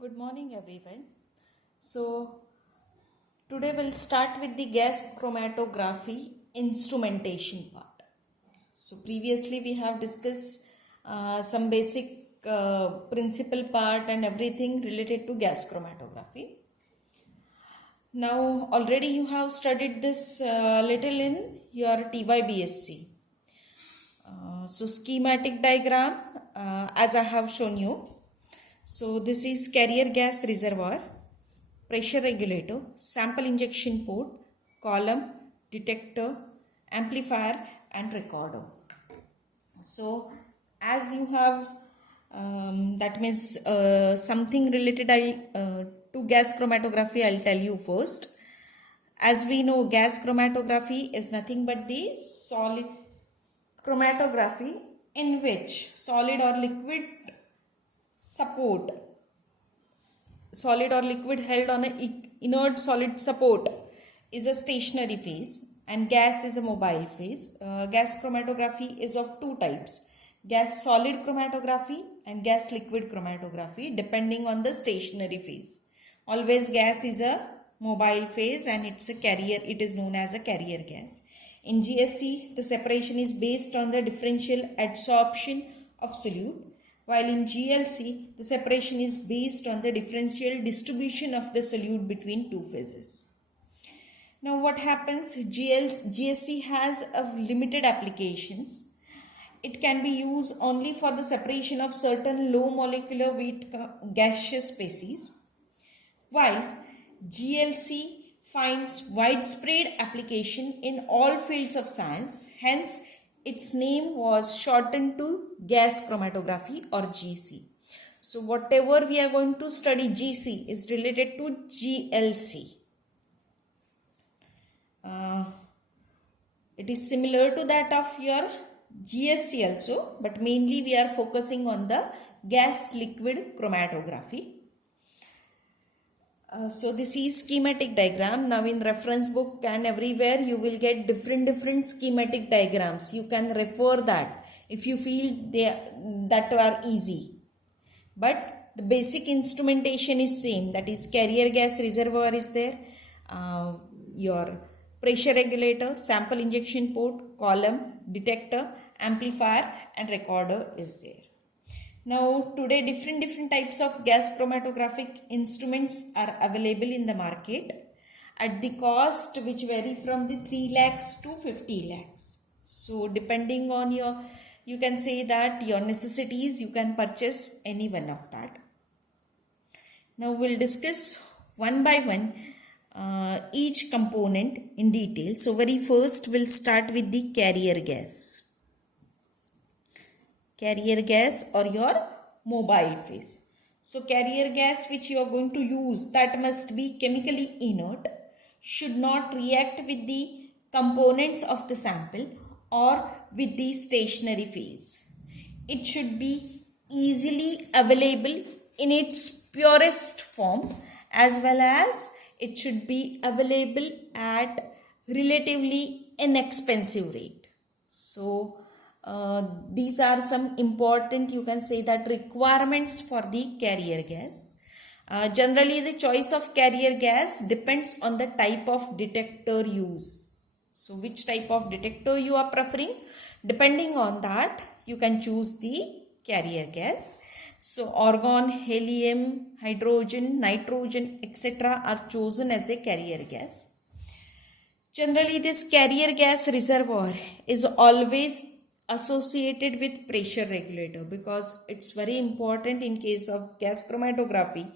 Good morning, everyone. So, today we'll start with the gas chromatography instrumentation part. So, previously we have discussed some basic principal part and everything related to gas chromatography. Now, already you have studied this little in your TYBSc. So, schematic diagram as I have shown you. So, this is carrier gas reservoir, pressure regulator, sample injection port, column, detector, amplifier and recorder. So as you have that means something related to gas chromatography, I'll tell you first. As we know, gas chromatography is nothing but the solid chromatography in which solid or liquid support, solid or liquid held on a inert solid support is a stationary phase and gas is a mobile phase. Gas chromatography is of two types, gas solid chromatography and gas liquid chromatography, depending on the stationary phase. Always gas is a mobile phase and it's a carrier, it is known as a carrier gas. In GSC, the separation is based on the differential adsorption of solute, while in GLC, the separation is based on the differential distribution of the solute between two phases. Now what happens, GSC has a limited applications. It can be used only for the separation of certain low molecular weight gaseous species, while GLC finds widespread application in all fields of science. Hence, its name was shortened to gas chromatography or GC. So, whatever we are going to study GC is related to GLC. It is similar to that of your GSC also, but mainly we are focusing on the gas liquid chromatography. So this is schematic diagram. Now in reference book and everywhere you will get different schematic diagrams. You can refer that if you feel that are easy. But the basic instrumentation is same, that is carrier gas reservoir is there, your pressure regulator, sample injection port, column, detector, amplifier and recorder is there. Now today different types of gas chromatographic instruments are available in the market at the cost which vary from the 3 lakhs to 50 lakhs. So depending on your, you can say that your necessities, you can purchase any one of that. Now we'll discuss one by one each component in detail. So very first we'll start with the carrier gas. Carrier gas or your mobile phase. So carrier gas which you are going to use, that must be chemically inert, should not react with the components of the sample or with the stationary phase. It should be easily available in its purest form, as well as it should be available at relatively inexpensive rate. So these are some important, you can say that, requirements for the carrier gas. Generally the choice of carrier gas depends on the type of detector used. So which type of detector you are preferring, depending on that you can choose the carrier gas. So argon, helium, hydrogen, nitrogen, etc. are chosen as a carrier gas. Generally this carrier gas reservoir is always associated with pressure regulator, because it's very important in case of gas chromatography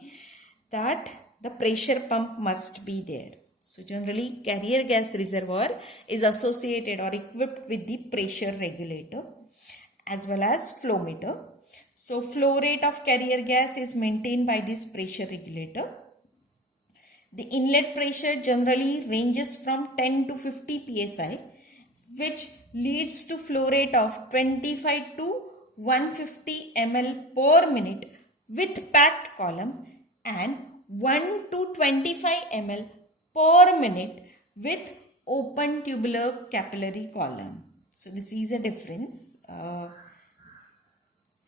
that the pressure pump must be there. So generally carrier gas reservoir is associated or equipped with the pressure regulator as well as flow meter. So flow rate of carrier gas is maintained by this pressure regulator. The inlet pressure generally ranges from 10 to 50 psi, which leads to flow rate of 25 to 150 ml per minute with packed column and 1 to 25 ml per minute with open tubular capillary column. So this is a difference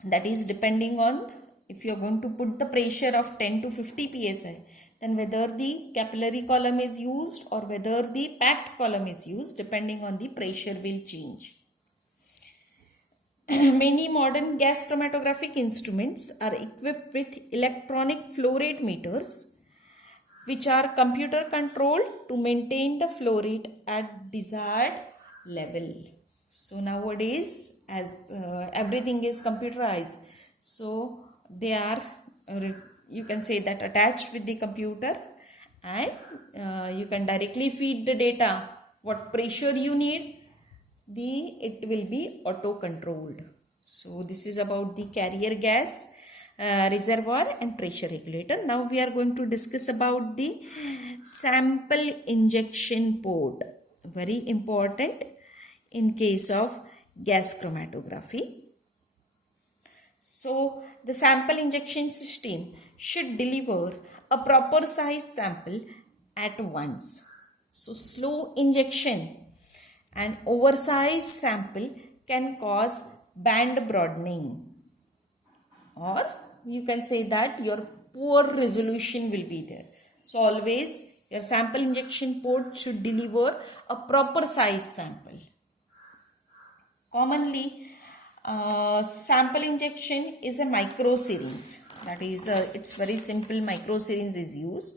that is depending on if you are going to put the pressure of 10 to 50 psi, then whether the capillary column is used or whether the packed column is used, depending on the pressure will change. Many modern gas chromatographic instruments are equipped with electronic flow rate meters, which are computer controlled to maintain the flow rate at desired level. So nowadays, as everything is computerized, so they are, you can say that, attached with the computer, and you can directly feed the data what pressure you need. It will be auto controlled. So this is about the carrier gas reservoir and pressure regulator. Now we are going to discuss about the sample injection port, very important in case of gas chromatography. So the sample injection system should deliver a proper size sample at once. So slow injection and oversized sample can cause band broadening, or you can say that your poor resolution will be there. So always your sample injection port should deliver a proper size sample. Commonly, sample injection is a micro syringe. That is, it's very simple, micro syringe is used.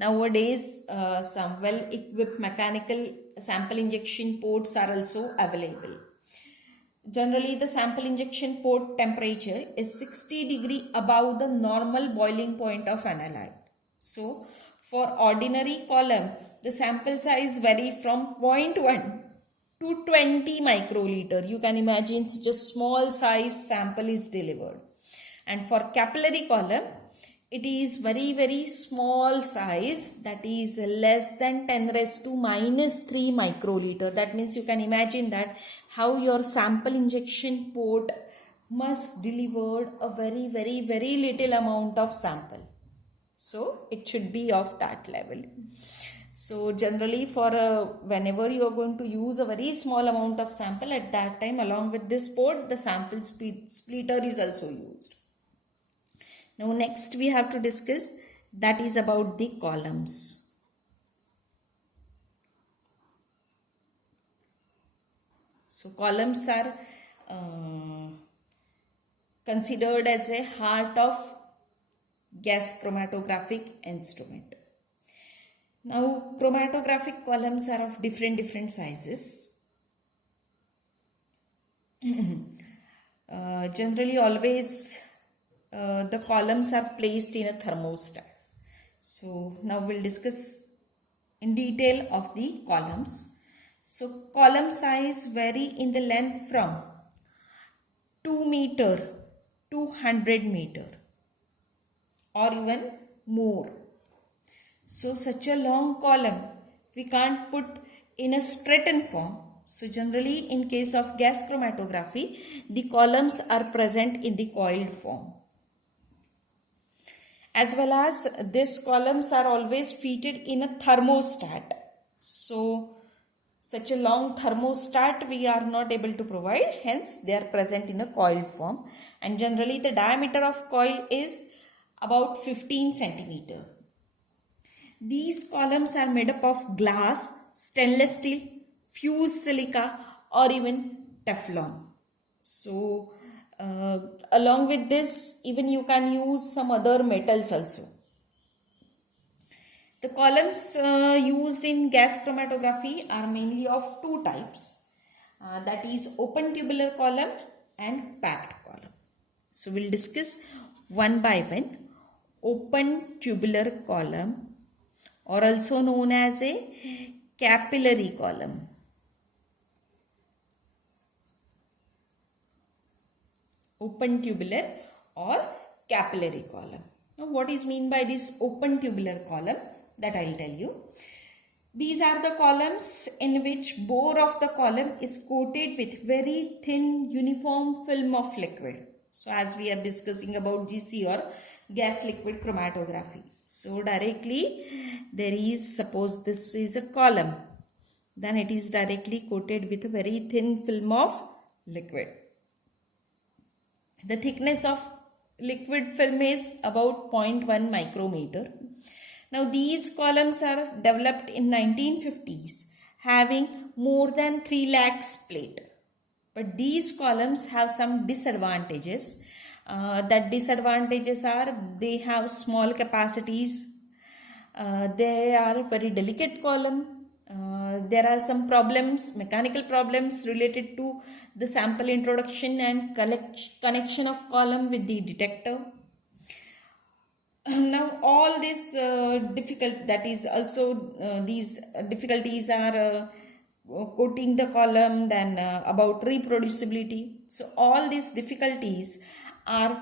Nowadays, some well-equipped mechanical sample injection ports are also available. Generally, the sample injection port temperature is 60 degree above the normal boiling point of analyte. So, for ordinary column, the sample size vary from 0.1 to 20 microliter. You can imagine such a small size sample is delivered. And for capillary column, it is very small size, that is less than 10 raised to minus 3 microliter. That means you can imagine that how your sample injection port must deliver a very little amount of sample. So it should be of that level. So generally for whenever you are going to use a very small amount of sample, at that time along with this port, the sample splitter is also used. Now next we have to discuss, that is about the columns. So columns are considered as a heart of gas chromatographic instrument. Now chromatographic columns are of different sizes. Generally always the columns are placed in a thermostat. So now we'll discuss in detail of the columns. So column size vary in the length from 2 meter to 100 meter or even more. So such a long column we can't put in a straightened form. So generally in case of gas chromatography, the columns are present in the coiled form. As well as these columns are always fitted in a thermostat. So such a long thermostat we are not able to provide, hence they are present in a coiled form, and generally the diameter of coil is about 15 centimeter. These columns are made up of glass, stainless steel, fused silica or even Teflon. So along with this, even you can use some other metals also. The columns used in gas chromatography are mainly of two types. That is open tubular column and packed column. So we'll discuss one by one. Open tubular column, or also known as a capillary column. Open tubular or capillary column. Now what is meant by this open tubular column, that I will tell you. These are the columns in which bore of the column is coated with very thin uniform film of liquid. So as we are discussing about GC or gas liquid chromatography. So directly there is, suppose this is a column, then it is directly coated with a very thin film of liquid. The thickness of liquid film is about 0.1 micrometer. Now these columns are developed in 1950s having more than 3 lakhs plate. But these columns have some disadvantages. That disadvantages are they have small capacities. They are very delicate column. There are some problems, mechanical problems related to the sample introduction and connection of column with the detector. Now all this these difficulties are coating the column, then about reproducibility. So all these difficulties are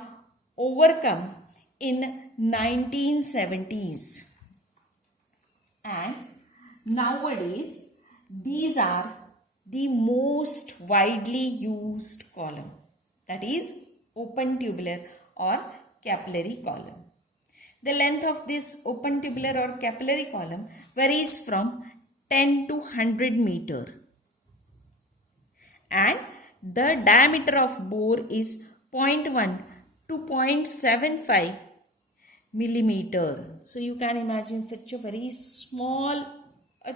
overcome in 1970s, and nowadays these are the most widely used column, that is open tubular or capillary column. The length of this open tubular or capillary column varies from 10 to 100 meter, and the diameter of bore is 0.1 to 0.75 millimeter. So you can imagine such a very small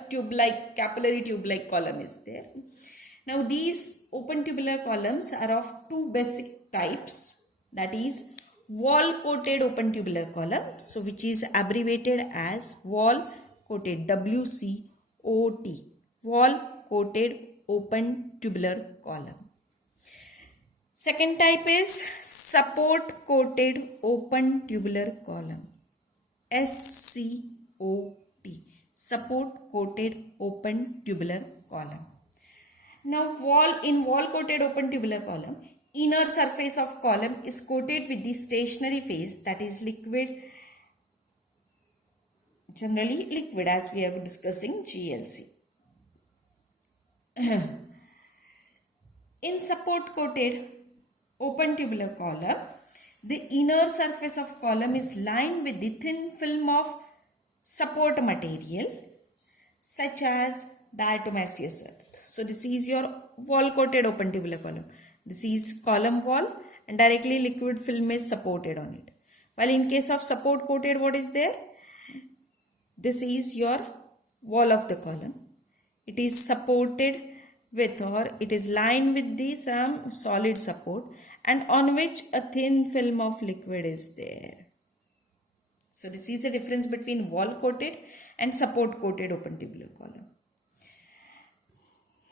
tube-like, capillary tube-like column is there. Now these open tubular columns are of two basic types, that is wall coated open tubular column, so which is abbreviated as wall coated, WCOT, wall coated open tubular column. Second type is support coated open tubular column, SCOT, support coated open tubular column. Now wall coated open tubular column, inner surface of column is coated with the stationary phase, that is liquid, generally liquid, as we are discussing GLC. In support coated open tubular column, the inner surface of column is lined with the thin film of support material such as diatomaceous earth. So this is your wall coated open tubular column. This is column wall and directly liquid film is supported on it. While in case of support coated, what is there? This is your wall of the column. It is supported with, or it is lined with the some solid support, and on which a thin film of liquid is there. So this is the difference between wall coated and support coated open tubular column.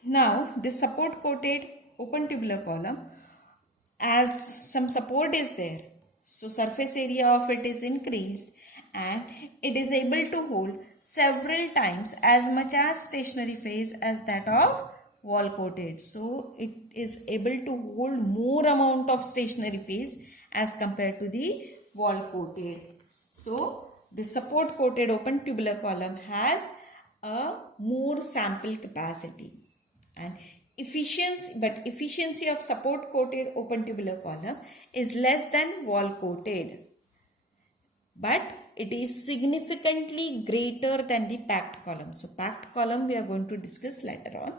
Now this support coated open tubular column, as some support is there, so surface area of it is increased and it is able to hold several times as much as stationary phase as that of wall coated. So it is able to hold more amount of stationary phase as compared to the wall coated. So the support coated open tubular column has a more sample capacity, and efficiency of support coated open tubular column is less than wall coated, but it is significantly greater than the packed column. So packed column we are going to discuss later on.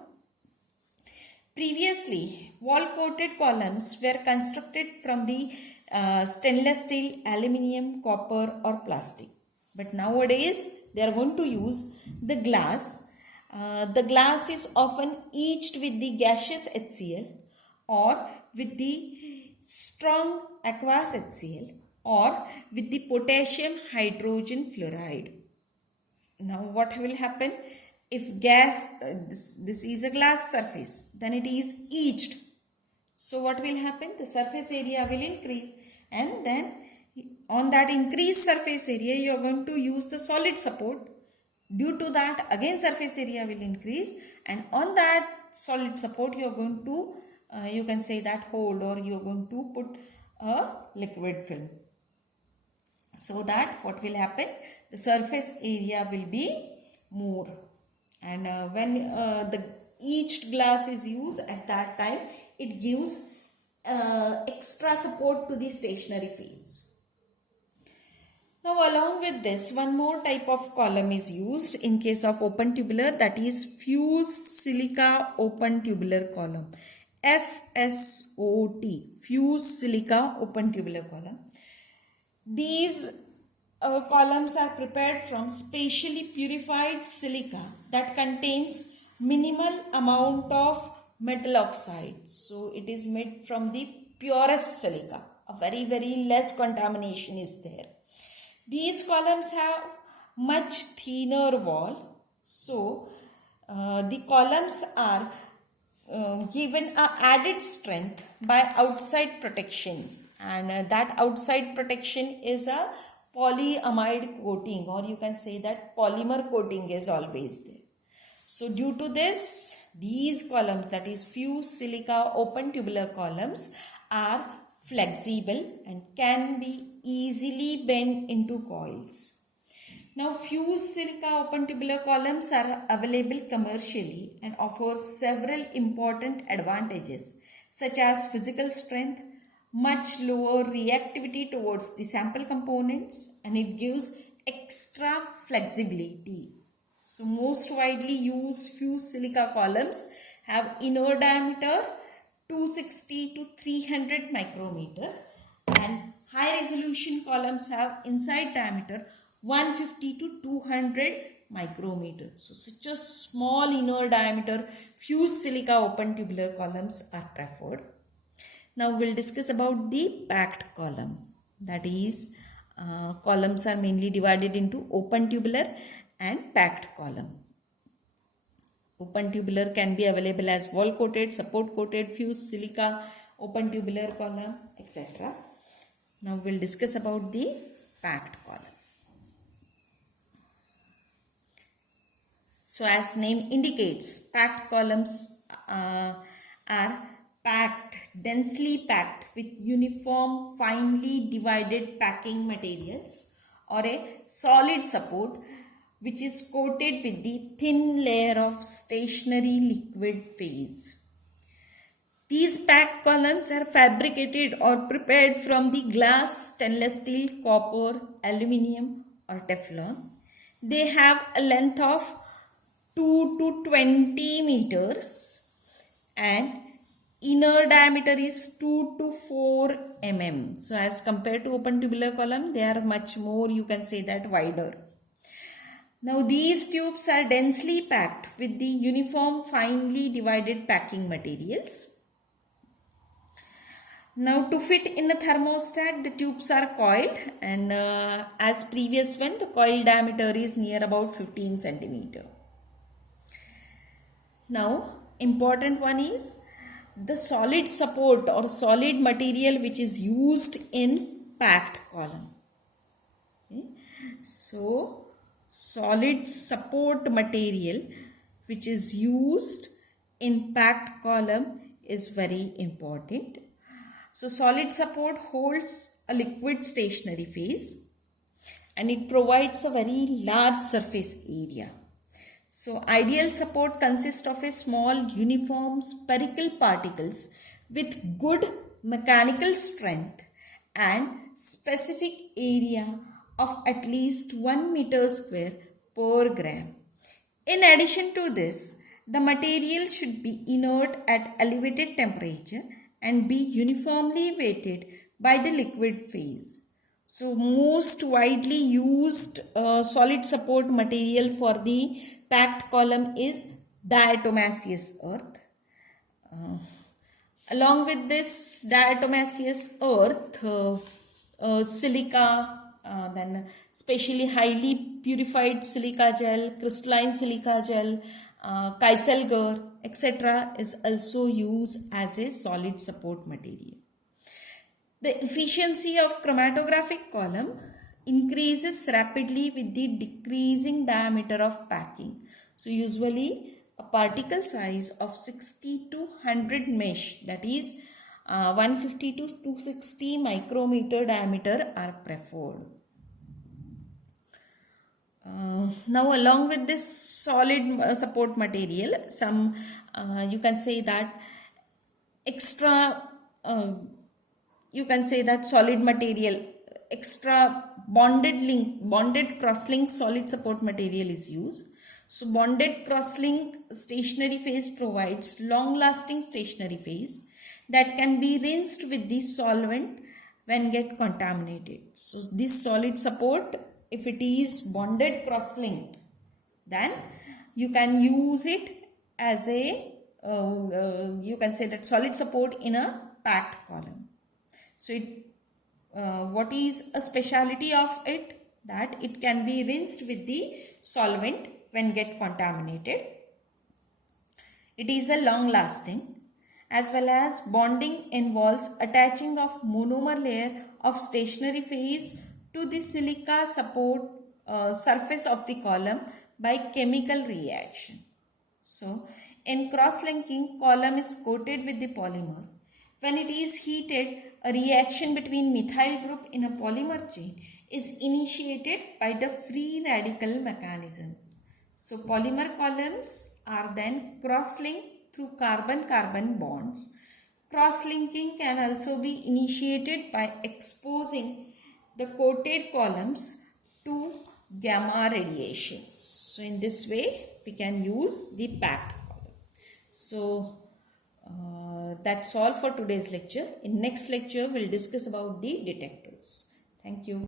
Previously, wall coated columns were constructed from the stainless steel, aluminium, copper or plastic. But nowadays they are going to use the glass. The glass is often etched with the gaseous HCl or with the strong aqueous HCl or with the potassium hydrogen fluoride. Now what will happen? If gas, this is a glass surface, then it is etched. So what will happen? The surface area will increase, and then on that increased surface area you are going to use the solid support. Due to that, again surface area will increase, and on that solid support you are going to you can say that hold, or you are going to put a liquid film. So that what will happen? The surface area will be more, and when the etched glass is used at that time, it gives extra support to the stationary phase. Now along with this, one more type of column is used in case of open tubular, that is fused silica open tubular column, FSOT, fused silica open tubular column. These columns are prepared from specially purified silica that contains minimal amount of metal oxide. So it is made from the purest silica. A very less contamination is there. These columns have much thinner wall. So the columns are given a added strength by outside protection, and that outside protection is a polyamide coating, or you can say that polymer coating is always there. So due to this, these columns, that is fused silica open tubular columns, are flexible and can be easily bent into coils. Now, fused silica open tubular columns are available commercially and offer several important advantages such as physical strength, much lower reactivity towards the sample components, and it gives extra flexibility. So, most widely used fused silica columns have inner diameter 260 to 300 micrometer, and high resolution columns have inside diameter 150 to 200 micrometer. So such a small inner diameter fused silica open tubular columns are preferred. Now we'll discuss about the packed column. That is, columns are mainly divided into open tubular and packed column. Open tubular can be available as wall coated, support coated, fused silica, open tubular column, etc. Now we'll discuss about the packed column. So as name indicates, packed columns are packed, densely packed with uniform, finely divided packing materials, or a solid support which is coated with the thin layer of stationary liquid phase. These packed columns are fabricated or prepared from the glass, stainless steel, copper, aluminium, or Teflon. They have a length of 2 to 20 meters and inner diameter is 2 to 4 mm. So as compared to open tubular column, they are much more, you can say that, wider. Now these tubes are densely packed with the uniform finely divided packing materials. Now to fit in a thermostat, the tubes are coiled, and as previous one, the coil diameter is near about 15 centimeter. Now important one is the solid support or solid material which is used in packed column. Okay. So solid support material which is used in packed column is very important. So solid support holds a liquid stationary phase and it provides a very large surface area. So ideal support consists of a small uniform spherical particles with good mechanical strength and specific area of at least 1 meter square per gram. In addition to this, the material should be inert at elevated temperature and be uniformly weighted by the liquid phase. So most widely used solid support material for the packed column is diatomaceous earth. Along with this diatomaceous earth, silica, then specially highly purified silica gel, crystalline silica gel, kieselguhr, etc. is also used as a solid support material. The efficiency of chromatographic column increases rapidly with the decreasing diameter of packing. So usually a particle size of 60 to 100 mesh, that is 150 to 260 micrometer diameter are preferred. Now along with this solid support material, some you can say that extra you can say that solid material, extra bonded cross-linked solid support material is used. So bonded cross-link stationary phase provides long-lasting stationary phase that can be rinsed with the solvent when get contaminated. So this solid support, if it is bonded cross-linked, then you can use it as a you can say that solid support in a packed column. So what is a speciality of it? That it can be rinsed with the solvent when get contaminated. It is a long lasting, as well as bonding involves attaching of monomer layer of stationary phase to the silica support surface of the column by chemical reaction. So in cross-linking, column is coated with the polymer. When it is heated, a reaction between methyl group in a polymer chain is initiated by the free radical mechanism. So polymer columns are then cross-linked through carbon-carbon bonds. Cross-linking can also be initiated by exposing the coated columns to gamma radiation. So in this way, we can use the packed column. So that's all for today's lecture. In next lecture, we'll discuss about the detectors. Thank you.